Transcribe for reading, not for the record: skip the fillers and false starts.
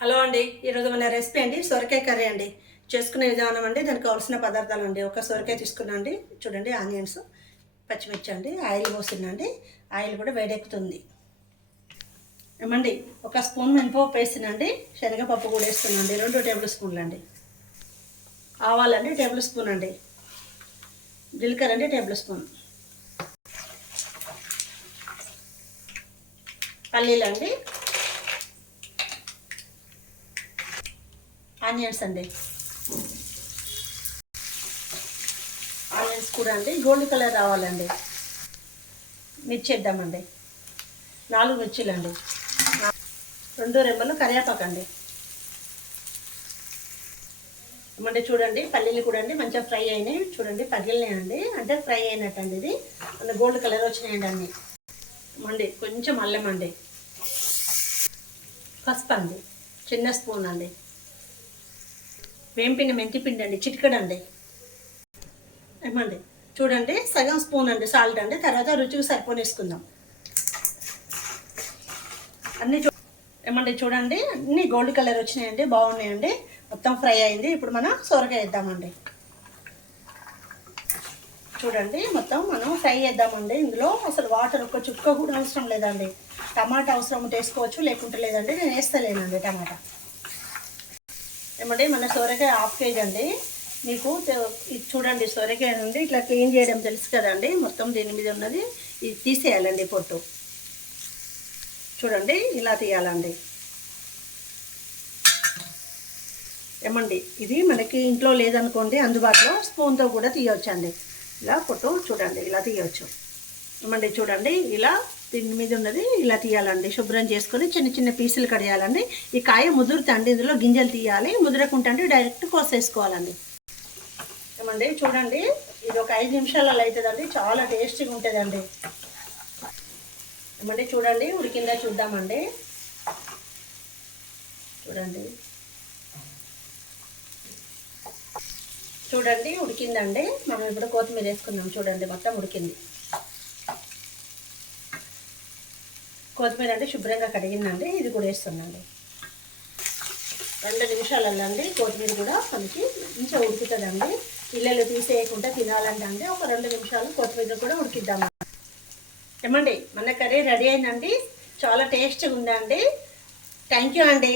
Hello అండి, ఈరోజు మన రెసిపీ అండి సొరకాయ కర్రీ అండి. చేసుకునే విధానం అండి. దానికి కావాల్సిన పదార్థాలు అండి. ఒక సొరకాయ తీసుకున్నాండి, చూడండి, ఆనియన్స్, పచ్చిమిర్చి అండి, ఆయిల్ పోసిందండి. ఆయిల్ కూడా వేడెక్కుతుంది ఏమండి. ఒక స్పూన్ మినపప్పు వేసినండి, శనగపప్పు కూడా వేస్తున్నాండి, 2 టేబుల్ స్పూన్లు అండి. ఆవాలండి టేబుల్ స్పూన్ అండి, జీలకర్ర అండి టేబుల్ స్పూన్, పల్లీలు అండి, ఆనియన్స్ అండి. ఆనియన్స్ కూడా అండి గోల్డ్ కలర్ రావాలండి. మిర్చి వేద్దామండి, 4 మిర్చీలు అండి, 2 రెమ్మలు కరివేపాకు అండి. ఏమంటే చూడండి, పల్లీలు కూడా అండి మంచిగా ఫ్రై అయినాయి, చూడండి పగిలినాయండి, అంటే ఫ్రై అయినట్టు అండి. ఇది మన గోల్డ్ కలర్ వచ్చినాయండి అన్నీ. మండి కొంచెం అల్లం అండి, పసుపు అండి చిన్న స్పూన్ అండి, వేంపిన మెంతి పిండి అండి చిటికెడండి. ఏమండి చూడండి, సగం స్పూన్ అండి సాల్ట్ అండి, తర్వాత రుచికి సరిపోని వేసుకుందాం అన్నీ. ఏమండి చూడండి, అన్నీ గోల్డ్ కలర్ వచ్చినాయండి, బాగున్నాయండి, మొత్తం ఫ్రై అయింది. ఇప్పుడు మనం సొరకాయ వేద్దామండి. చూడండి మొత్తం మనం ఫ్రై చేద్దామండి. ఇందులో అసలు వాటర్ ఒక్క చుక్క కూడా అవసరం లేదండి. టమాటా అవసరం ఉంటే వేసుకోవచ్చు, లేకుంటే లేదండి, నేను వేస్తలేనండి టమాటా. ఏమంటే మన సొరకాయ 1/2 కేజీ అండి. మీకు ఇది చూడండి, సొరకాయ నుండి ఇట్లా క్లీన్ చేయడం తెలుసు కదండి. మొత్తం దీని మీద ఉన్నది ఇది తీసేయాలండి, పొట్టు చూడండి ఇలా తీయాలండి. ఏమండి ఇది మనకి ఇంట్లో లేదనుకోండి, అందుబాటులో స్పూన్తో కూడా తీయవచ్చండి. ఇలా పొట్టు చూడండి ఇలా తీయవచ్చు. ఏమండి చూడండి, ఇలా దీని మీద ఉన్నది ఇలా తీయాలండి. శుభ్రం చేసుకొని చిన్న చిన్న పీసులు కడియాలండి. ఈ కాయ ముదురుతండి, ఇందులో గింజలు తీయాలి. ముదురకుంటే డైరెక్ట్ కోసేసుకోవాలండి. ఏమండి చూడండి, ఇది ఒక 5 నిమిషాలలో అవుతుందండి, చాలా టేస్టీగా ఉంటుందండి. ఏమండి చూడండి, ఉడికిందా చూద్దామండి. చూడండి చూడండి ఉడికిందండి. మనం ఇప్పుడు కొత్తిమీర వేసుకుందాం. చూడండి మొత్తం ఉడికింది. కొత్తిమీర అంటే శుభ్రంగా కడిగిందండి, ఇది కూడా వేస్తున్నాండి. 2 నిమిషాలలో అండి కొత్తిమీర కూడా మనకి మంచిగా ఉడుకుతుందండి. పిల్లలు తీసేయకుండా తినాలంటే అండి ఒక 2 నిమిషాలు కొత్తిమీర కూడా ఉడికిద్దామండి. ఏమండి మన కర్రీ రెడీ అయిందండి, చాలా టేస్ట్గా ఉందండి. థ్యాంక్ యూ అండి.